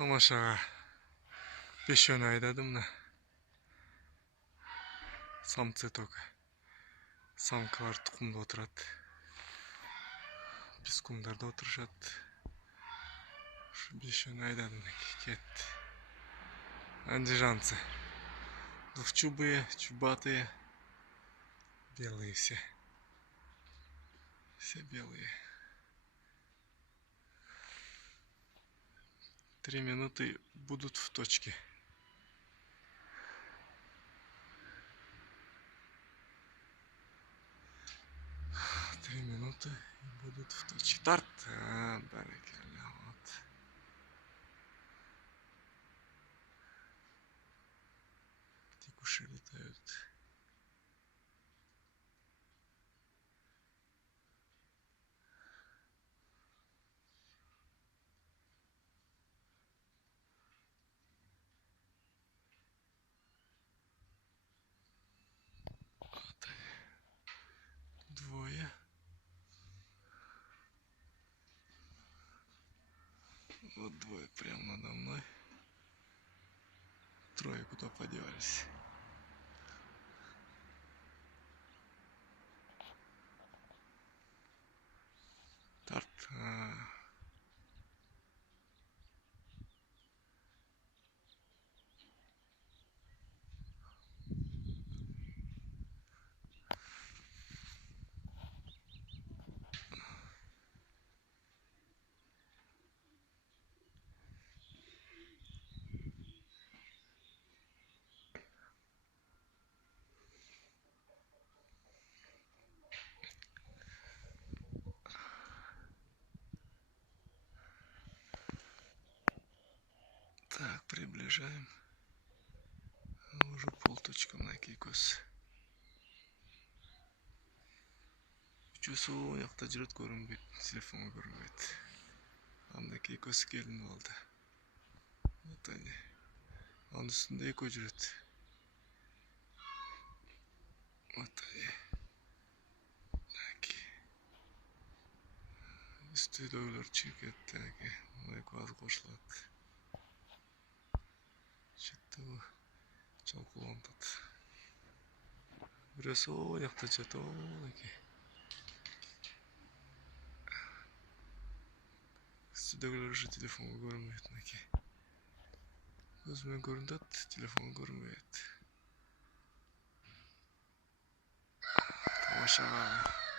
Тамашаға 5 жөн айдады мына. Самцы только. Самкалар тұқымда отырады. Пескумдарда отырышады. 5 жөн айдады мына кетті. Андижанцы. Двухчубые, чубатые. Белые все. Все белые. 3 минуты будут в точке. Три минуты и будут в точке. Тарт. Баракалла. Вот. Тикуши летают. Вот они. Двое. Вот двое прямо надо мной. Трое куда подевались. Тарт. Так, приближаем. Уже полточка на кейкос. Чусу яқта жүрет көрінбейді, телефонға көрінбейді. Анда кейкос келін болды. Вот они. Оның үстінде екі жүрет. Вот они. Üstüdөгілер чекетті әке. Мұнай көз қошылады. Жетті бұл. Жалқыландады. Біресі о, яқта жетті ол әке. Üstüdөгілер уже телефонға көрінбейді әке. Көзімен көріндеді, телефонға көрінбейді. Тамашаға.